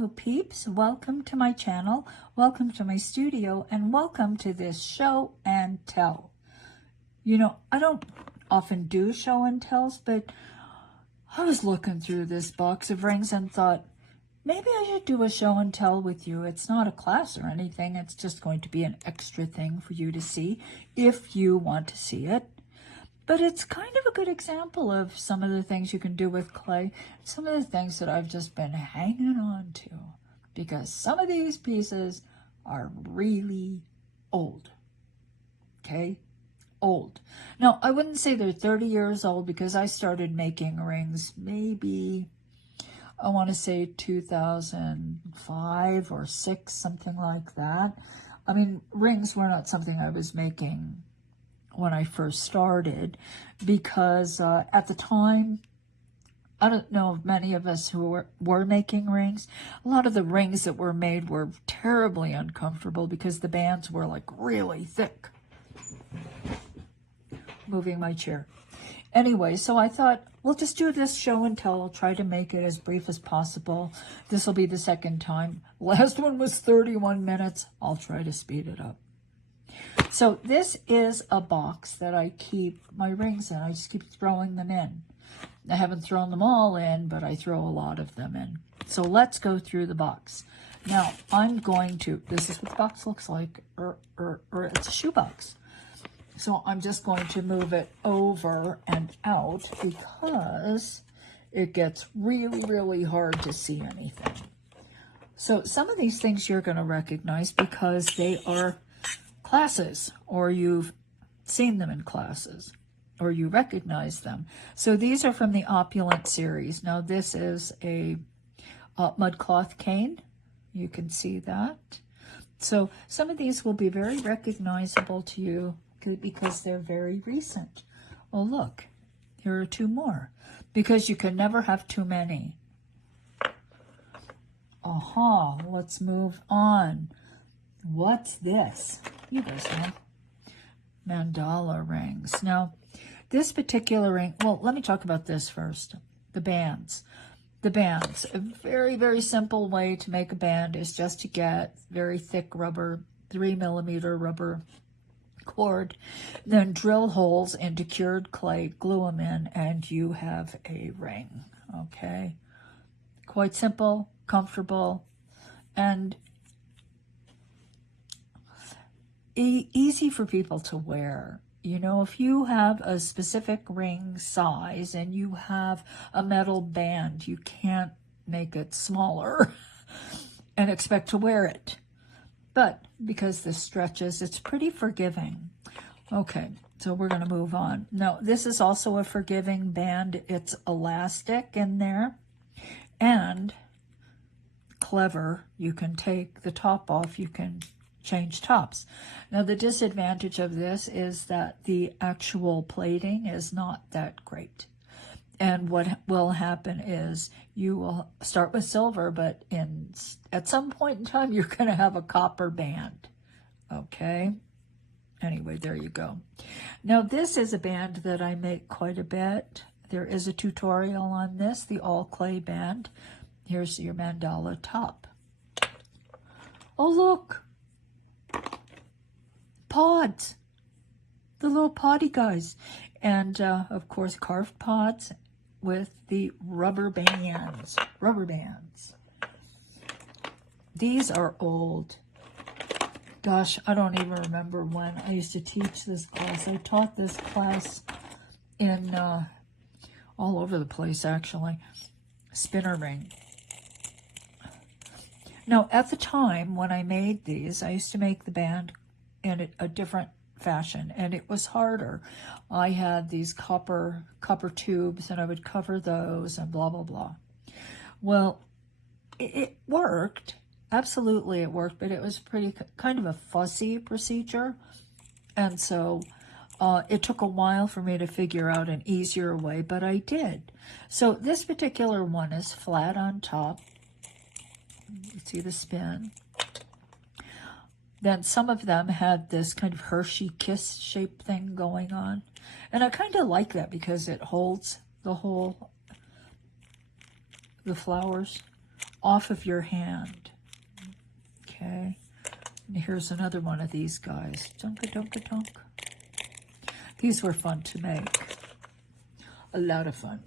Hello peeps, welcome to my channel, welcome to my studio, and welcome to this show and tell. You know, I don't often do show and tells, but I was looking through this box of rings and thought, maybe I should do a show and tell with you. It's not a class or anything, it's just going to be an extra thing for you to see if you want to see it. But it's kind of a good example of some of the things you can do with clay, some of the things that I've just been hanging on to, because some of these pieces are really old, okay? Old. Now, I wouldn't say they're 30 years old because I started making rings maybe, I want to say 2005 or 6, something like that. I mean, rings were not something I was making when I first started, because at the time, I don't know of many of us who were making rings. A lot of the rings that were made were terribly uncomfortable because the bands were like really thick. Moving my chair. Anyway, so I thought, we'll just do this show and tell. I'll try to make it as brief as possible. This will be the second time. Last one was 31 minutes. I'll try to speed it up. So this is a box that I keep my rings in. I just keep throwing them in. I haven't thrown them all in, but I throw a lot of them in. So let's go through the box. Now, I'm going to, this is what the box looks like, or it's a shoebox. So I'm just going to move it over and out because it gets really, really hard to see anything. So some of these things you're going to recognize because they are classes, or you've seen them in classes, or you recognize them. So these are from the Opulent series. Now this is a mud cloth cane. You can see that. So some of these will be very recognizable to you because they're very recent. Oh look, here are 2 more, because you can never have too many. Let's move on. What's this? You guys know. Mandala rings. Now, this particular ring, well, let me talk about this first. The bands. The bands. A very, very simple way to make a band is just to get very thick rubber, 3mm rubber cord, then drill holes into cured clay, glue them in, and you have a ring. Okay? Quite simple, comfortable, and easy for people to wear. You know, if you have a specific ring size and you have a metal band, you can't make it smaller and expect to wear it. But because this stretches, it's pretty forgiving. Okay, so we're going to move on. Now, this is also a forgiving band. It's elastic in there. And clever, you can take the top off. You can change tops. Now the disadvantage of this is that the actual plating is not that great. And what will happen is you will start with silver, but at some point in time you're going to have a copper band. Okay? Anyway, there you go. Now this is a band that I make quite a bit. There is a tutorial on this, the all clay band. Here's your mandala top. Oh look! Pods, the little poddy guys, and of course carved pods with the rubber bands. These are old. Gosh, I don't even remember when I used to teach this class. I taught this class in all over the place, actually. Spinner ring. Now, at the time when I made these, I used to make the band in a different fashion, and it was harder. I had these copper tubes, and I would cover those and blah, blah, blah. Well, it worked. Absolutely it worked, but it was kind of a fussy procedure. And so it took a while for me to figure out an easier way, but I did. So this particular one is flat on top. You see the spin. Then some of them had this kind of Hershey kiss shape thing going on. And I kind of like that because it holds the flowers off of your hand. Okay. And here's another one of these guys. Dunk-a-dunk-a-dunk. These were fun to make. A lot of fun.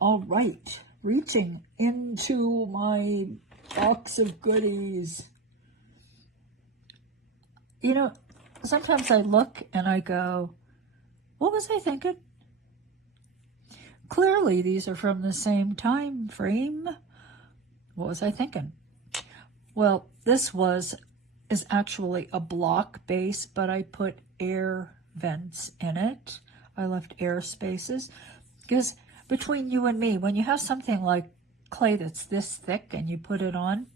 All right. Reaching into my box of goodies. You know, sometimes I look and I go, what was I thinking? Clearly, these are from the same time frame. What was I thinking? Well, this is actually a block base, but I put air vents in it. I left air spaces. Because between you and me, when you have something like clay that's this thick and you put it on,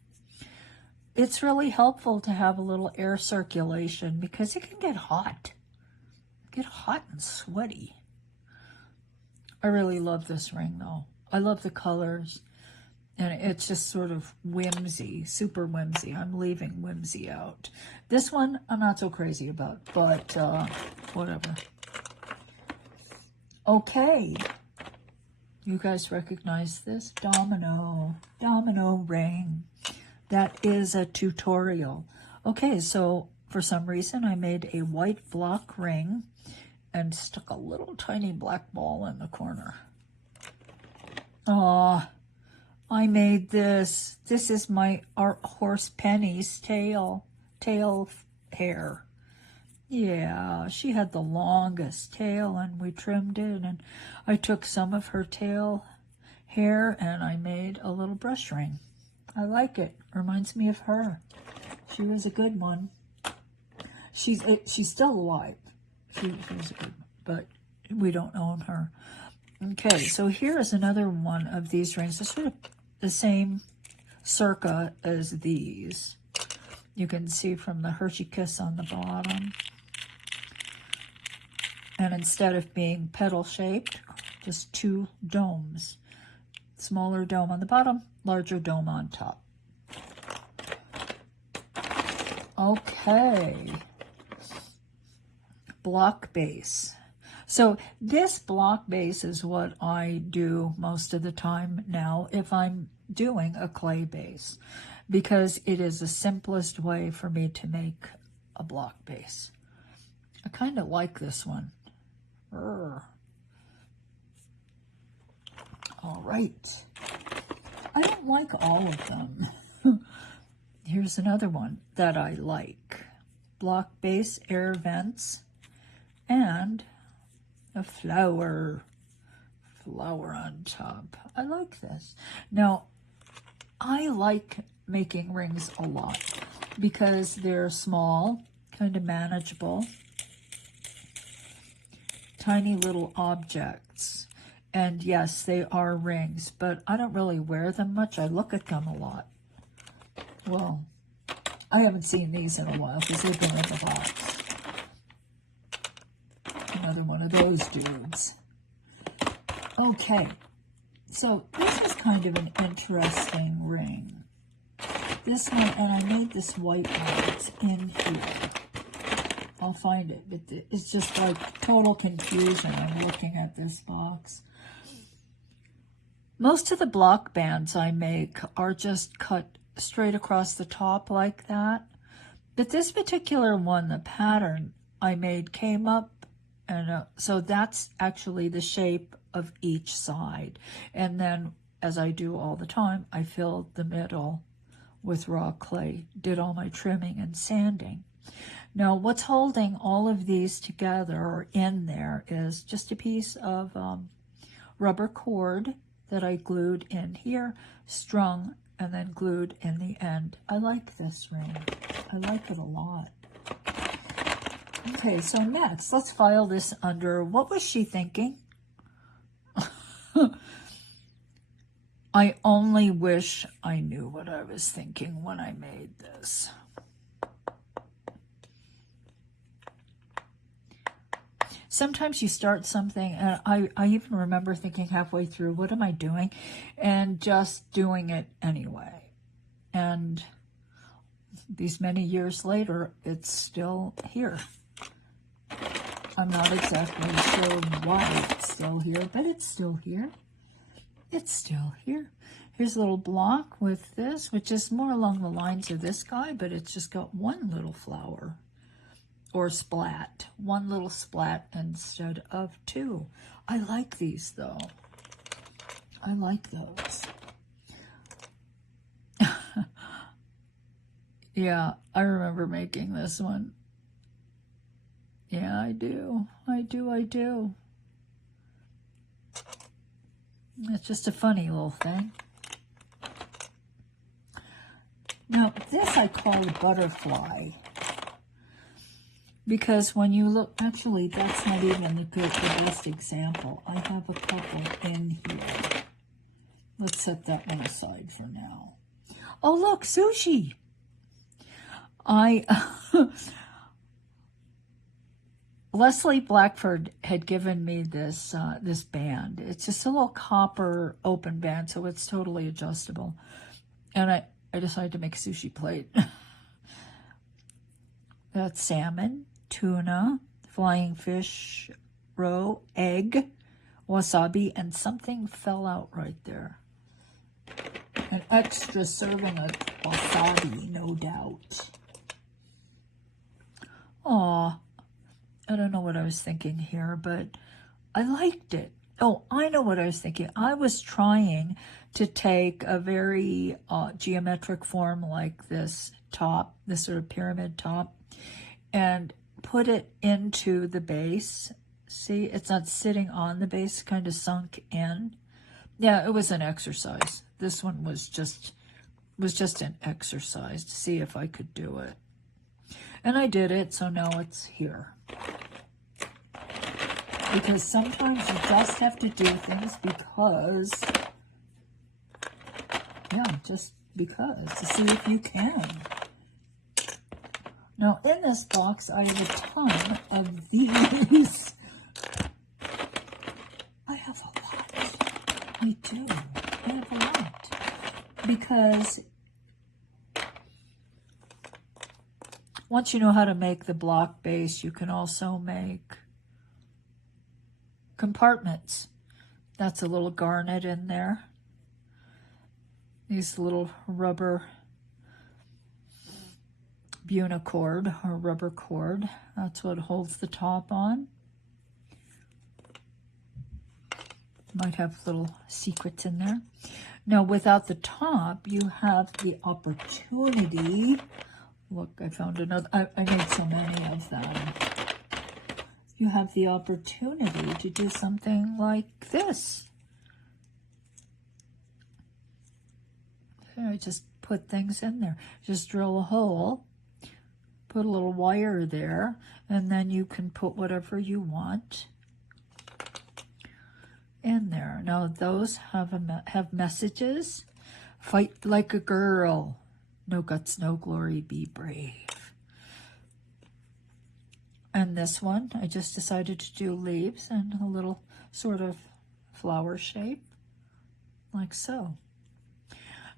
it's really helpful to have a little air circulation because it can get hot. Get hot and sweaty. I really love this ring though. I love the colors. And it's just sort of whimsy, super whimsy. I'm leaving whimsy out. This one, I'm not so crazy about, but whatever. Okay. You guys recognize this? Domino ring. That is a tutorial. Okay, so for some reason I made a white block ring and stuck a little tiny black ball in the corner. Aw. I made this. This is my Art Horse Penny's tail hair. Yeah, she had the longest tail and we trimmed it, and I took some of her tail hair and I made a little brush ring. I like it. Reminds me of her. She was a good one. She's still alive. She was a good one, but we don't own her. Okay, so here is another one of these rings. It's sort of the same circa as these. You can see from the Hershey Kiss on the bottom. And instead of being petal-shaped, just two domes. Smaller dome on the bottom, larger dome on top. Okay. Block base. So this block base is what I do most of the time now if I'm doing a clay base, because it is the simplest way for me to make a block base. I kind of like this one. All right. I don't like all of them. Here's another one that I like. Block base, air vents, and a flower on top. I like this. Now, I like making rings a lot because they're small, kind of manageable, tiny little objects. And yes, they are rings, but I don't really wear them much. I look at them a lot. Well, I haven't seen these in a while because they've been in the box. Another one of those dudes. Okay, so this is kind of an interesting ring. This one, and I made this white one. It's in here. I'll find it, but it's just like total confusion. I'm looking at this box. Most of the block bands I make are just cut straight across the top like that. But this particular one, the pattern I made came up, and so that's actually the shape of each side. And then, as I do all the time, I filled the middle with raw clay, did all my trimming and sanding. Now, what's holding all of these together or in there is just a piece of rubber cord that I glued in here, strung, and then glued in the end. I like this ring. I like it a lot. Okay, so next, let's file this under, what was she thinking? I only wish I knew what I was thinking when I made this. Sometimes you start something, and I even remember thinking halfway through, what am I doing? And just doing it anyway. And these many years later, it's still here. I'm not exactly sure why it's still here, but it's still here. It's still here. Here's a little block with this, which is more along the lines of this guy, but it's just got one little flower or splat, one little splat instead of two. I like these though. I like those. Yeah, I remember making this one. Yeah, I do. I do. It's just a funny little thing. Now, this I call a butterfly. Because when you look, actually, that's not even the best example. I have a couple in here. Let's set that one aside for now. Oh, look, sushi. Leslie Blackford had given me this this band. It's just a little copper open band, so it's totally adjustable. And I decided to make a sushi plate. That's salmon, tuna, flying fish, roe, egg, wasabi, and something fell out right there. An extra serving of wasabi, no doubt. Aw, I don't know what I was thinking here, but I liked it. Oh, I know what I was thinking. I was trying to take a very geometric form like this top, this sort of pyramid top, and put it into the base. See, it's not sitting on the base, kind of sunk in. Yeah, it was an exercise. This one was just an exercise to see if I could do it. And I did it, so now it's here. Because sometimes you just have to do things because, yeah, just because, to see if you can. Now, in this box, I have a ton of these. I have a lot. I do. I have a lot. Because once you know how to make the block base, you can also make compartments. That's a little garnet in there. These little rubber Bunicord or rubber cord. That's what holds the top on. Might have little secrets in there. Now, without the top, you have the opportunity. Look, I found another. I made so many of them. You have the opportunity to do something like this. So I just put things in there. Just drill a hole, put a little wire there, and then you can put whatever you want in there. Now those have messages. Fight like a girl. No guts, no glory, be brave. And this one, I just decided to do leaves and a little sort of flower shape, like so.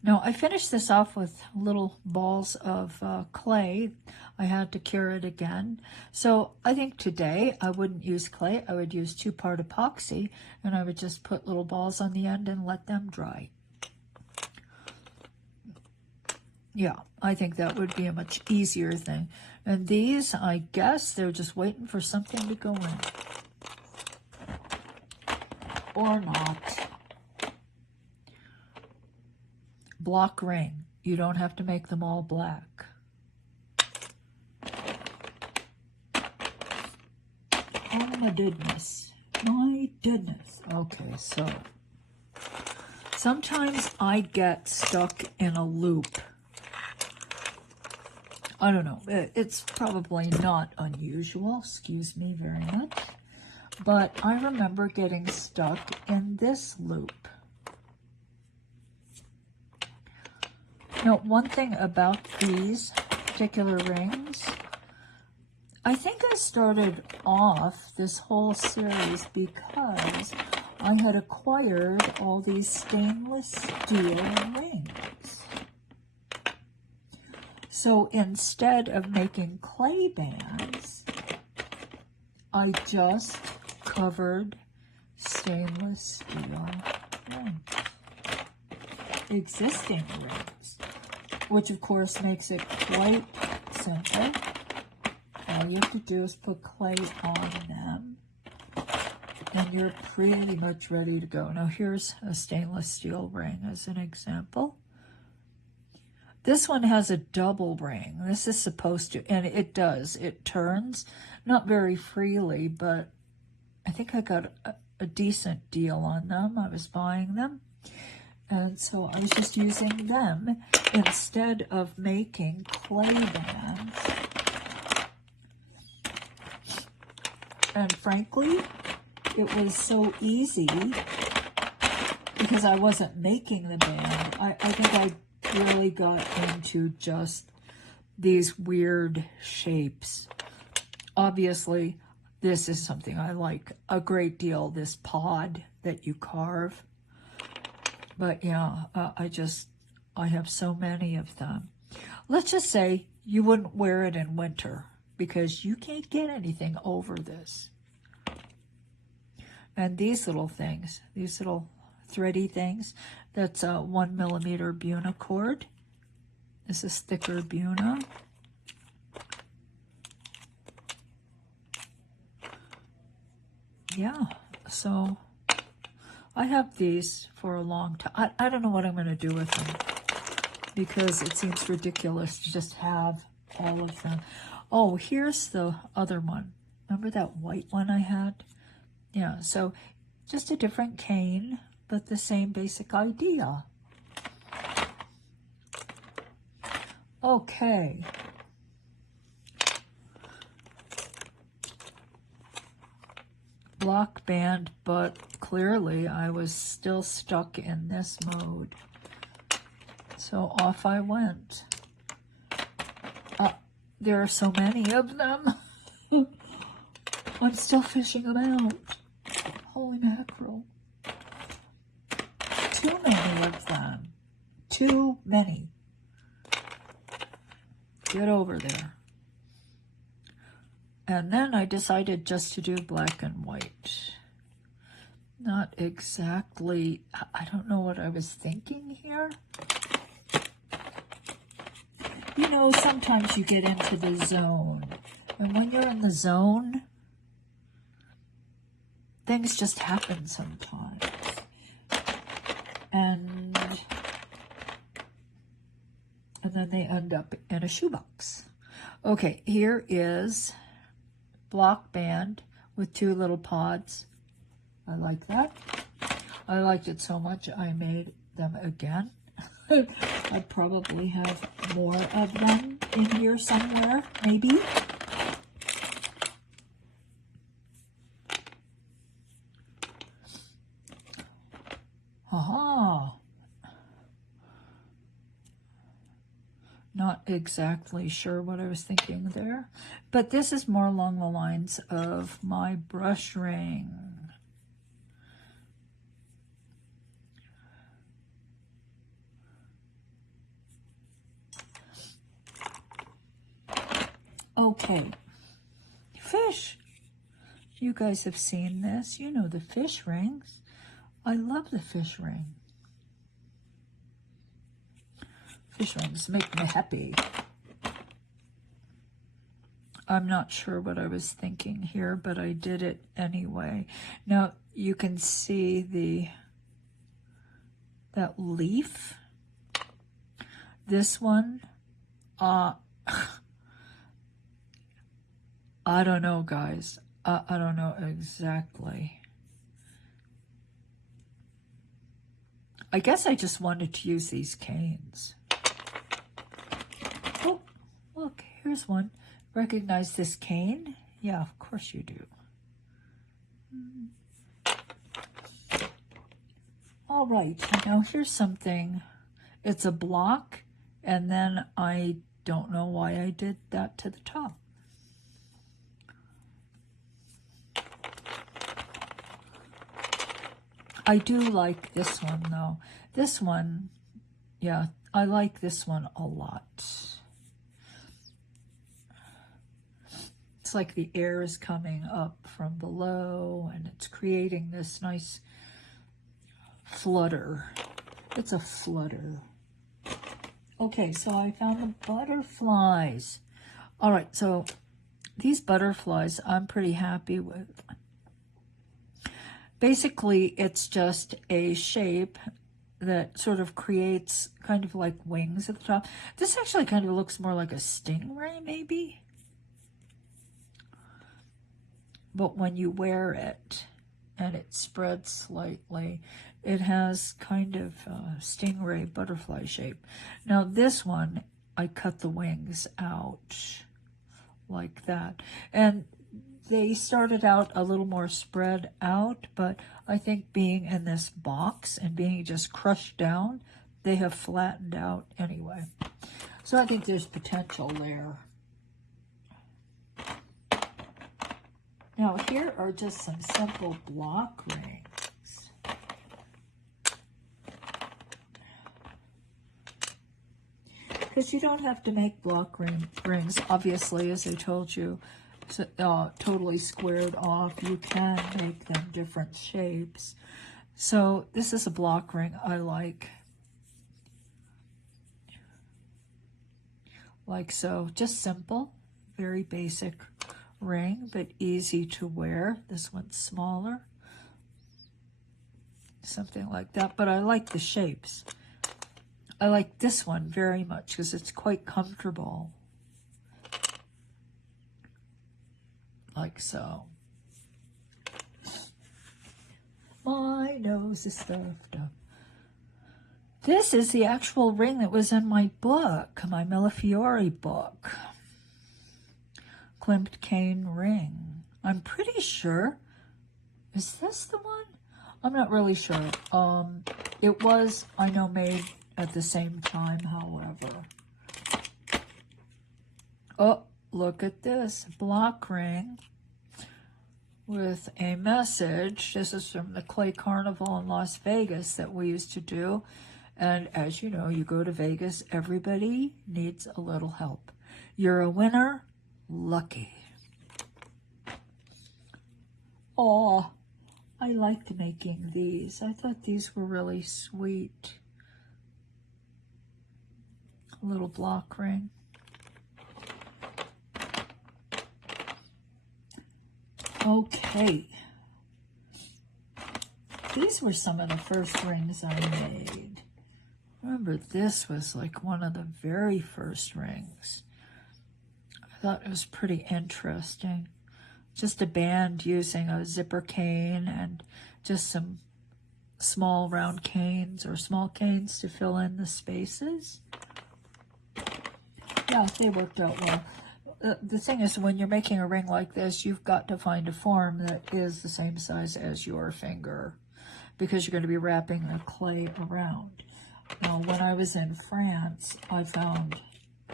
Now, I finished this off with little balls of clay. I had to cure it again. So I think today I wouldn't use clay. I would use 2-part epoxy, and I would just put little balls on the end and let them dry. Yeah, I think that would be a much easier thing. And these, I guess, they're just waiting for something to go in. Or not. Block ring. You don't have to make them all black. Oh my goodness. My goodness. Okay, so sometimes I get stuck in a loop. I don't know. It's probably not unusual. Excuse me very much. But I remember getting stuck in this loop. Now, one thing about these particular rings, I think I started off this whole series because I had acquired all these stainless steel rings. So instead of making clay bands, I just covered stainless steel rings. existing rings, which of course makes it quite simple. All you have to do is put clay on them, and you're pretty much ready to go. Now here's a stainless steel ring as an example. This one has a double ring. This is supposed to, and it does. It turns, not very freely, but I think I got a decent deal on them. I was buying them. And so I was just using them instead of making clay bands. And frankly, it was so easy because I wasn't making the band. I think I really got into just these weird shapes. Obviously, this is something I like a great deal, this pod that you carve. But yeah, I have so many of them. Let's just say you wouldn't wear it in winter because you can't get anything over this. And these little things, these little thready things, that's a 1mm Buna cord. This is thicker Buna. Yeah, so I have these for a long time. I don't know what I'm going to do with them because it seems ridiculous to just have all of them. Oh, here's the other one. Remember that white one I had? Yeah, so just a different cane, but the same basic idea. Okay. Block band, but clearly I was still stuck in this mode. So off I went. There are so many of them. I'm still fishing them out. Holy mackerel. Too many of them. Too many. Get over there. And then I decided just to do black and white. Not exactly, I don't know what I was thinking here. You know, sometimes you get into the zone. And when you're in the zone, things just happen sometimes. And then they end up in a shoebox. Okay, here is block band with two little pods. I like that. I liked it so much I made them again. I probably have more of them in here somewhere, maybe. Aha. Not exactly sure what I was thinking there, but this is more along the lines of my brush ring. Okay, fish. You guys have seen this. You know the fish rings. I love the fish ring. Fish rings make me happy. I'm not sure what I was thinking here, but I did it anyway. Now you can see that leaf. This one, I don't know, guys. I don't know exactly. I guess I just wanted to use these canes. Oh, look, here's one. Recognize this cane? Yeah, of course you do. All right, now here's something. It's a block, and then I don't know why I did that to the top. I do like this one, though. This one, yeah, I like this one a lot. It's like the air is coming up from below, and it's creating this nice flutter. It's a flutter. Okay, so I found the butterflies. All right, so these butterflies I'm pretty happy with. Basically, it's just a shape that sort of creates kind of like wings at the top. This actually kind of looks more like a stingray, maybe. But when you wear it and it spreads slightly, it has kind of a stingray butterfly shape. Now this one, I cut the wings out like that. And they started out a little more spread out, but I think being in this box and being just crushed down, they have flattened out anyway. So I think there's potential there. Now here are just some simple block rings. Because you don't have to make block rings, obviously, as I told you. Totally squared off. You can make them different shapes. So this is a block ring I like so. Just simple, very basic ring, but easy to wear. This one's smaller, something like that, but I like the shapes. I like this one very much because it's quite comfortable. Like so. My nose is stuffed up. This is the actual ring that was in my book, my Millefiori book. Klimt cane ring. I'm pretty sure. Is this the one? I'm not really sure. It was, I know, made at the same time, however. Oh, look at this block ring with a message. This is from the Clay Carnival in Las Vegas that we used to do. And as you know, you go to Vegas, everybody needs a little help. You're a winner, lucky. Oh, I liked making these. I thought these were really sweet. A little block ring. Okay. These were some of the first rings I made. Remember, this was like one of the very first rings. I thought it was pretty interesting. Just a band using a zipper cane and just some small round canes or small canes to fill in the spaces. Yeah, they worked out well. The thing is, when you're making a ring like this, you've got to find a form that is the same size as your finger because you're going to be wrapping the clay around. Now, when I was in France, I found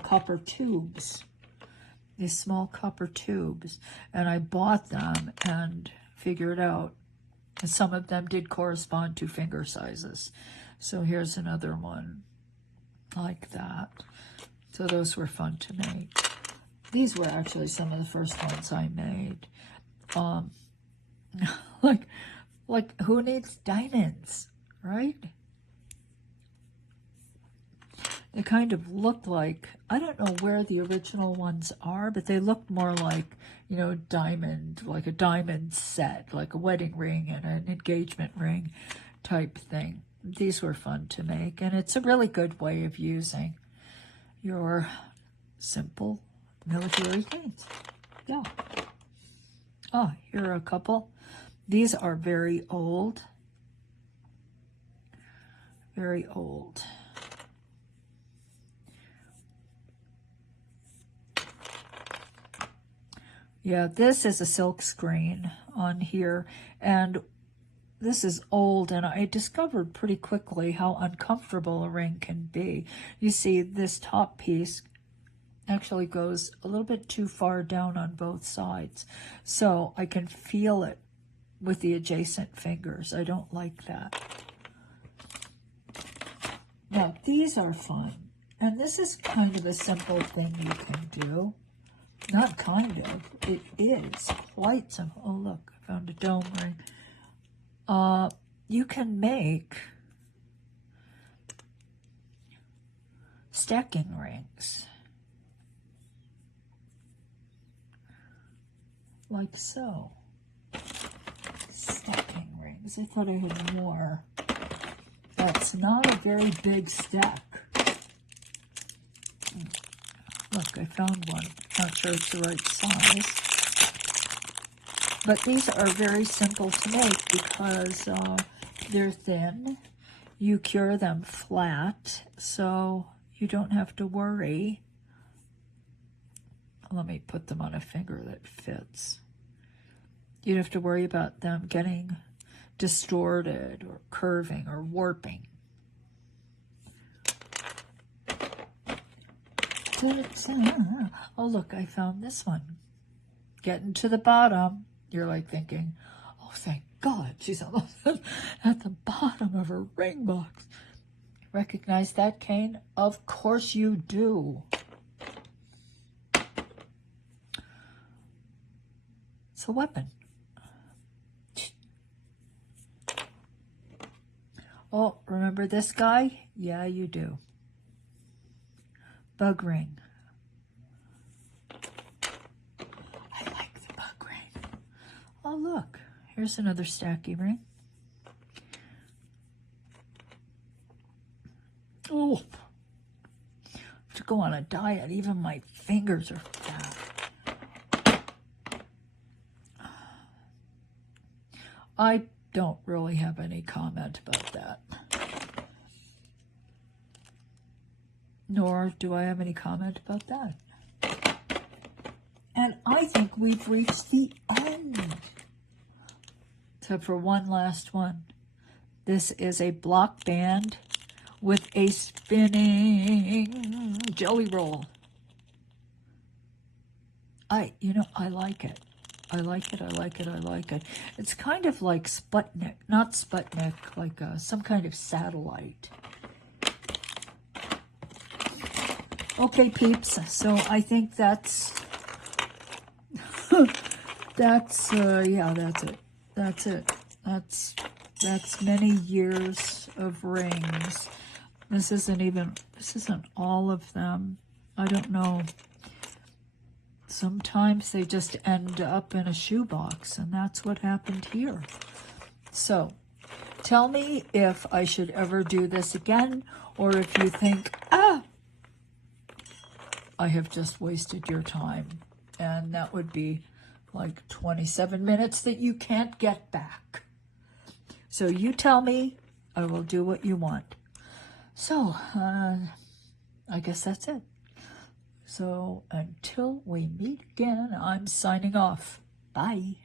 copper tubes, these small copper tubes, and I bought them and figured out, and some of them did correspond to finger sizes. So here's another one like that. So those were fun to make. These were actually some of the first ones I made. Like who needs diamonds, right? They kind of looked like, I don't know where the original ones are, but they looked more like, you know, diamond, like a diamond set, like a wedding ring and an engagement ring type thing. These were fun to make, and it's a really good way of using your simple military canes. Yeah. Oh, here are a couple. These are very old. Very old. Yeah, this is a silk screen on here, and this is old, and I discovered pretty quickly how uncomfortable a ring can be. You see, this top piece actually goes a little bit too far down on both sides, so I can feel it with the adjacent fingers. I don't like that. Now, these are fun, and this is kind of a simple thing you can do. Not kind of, it is quite simple. Oh, look, I found a dome ring. You can make stacking rings. Like so. Stacking rings. I thought I had more. That's not a very big stack. Look, I found one. Not sure it's the right size. But these are very simple to make because they're thin. You cure them flat, so you don't have to worry. Let me put them on a finger that fits. You don't have to worry about them getting distorted or curving or warping. Oh, look, I found this one. Getting to the bottom. You're like thinking, oh, thank God she's at the bottom of her ring box. Recognize that, Kane? Of course you do. It's a weapon. Oh, remember this guy? Yeah, you do. Bug ring. I like the bug ring. Oh, look. Here's another stacky ring. Oh. I have to go on a diet. Even my fingers are fat. I don't really have any comment about that. Nor do I have any comment about that. And I think we've reached the end. Except for one last one. This is a block band with a spinning jelly roll. I like it. I like it, I like it, I like it. It's kind of like Sputnik, not Sputnik, like some kind of satellite. Okay, peeps, so I think that's, yeah, that's it. That's it. That's many years of rings. This isn't all of them. I don't know. Sometimes they just end up in a shoebox, and that's what happened here. So, tell me if I should ever do this again, or if you think, I have just wasted your time. And that would be like 27 minutes that you can't get back. So you tell me, I will do what you want. So, I guess that's it. So until we meet again, I'm signing off. Bye.